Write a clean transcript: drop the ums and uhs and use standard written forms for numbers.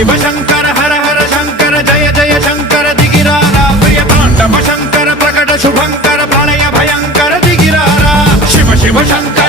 शिव शंकर हर हर शंकर जय जय शंकर दिगिरारा प्रिय तांडव शंकर प्रकट शुभंकर प्रलय भयंकर दिगिरारा शिव शिव शंकर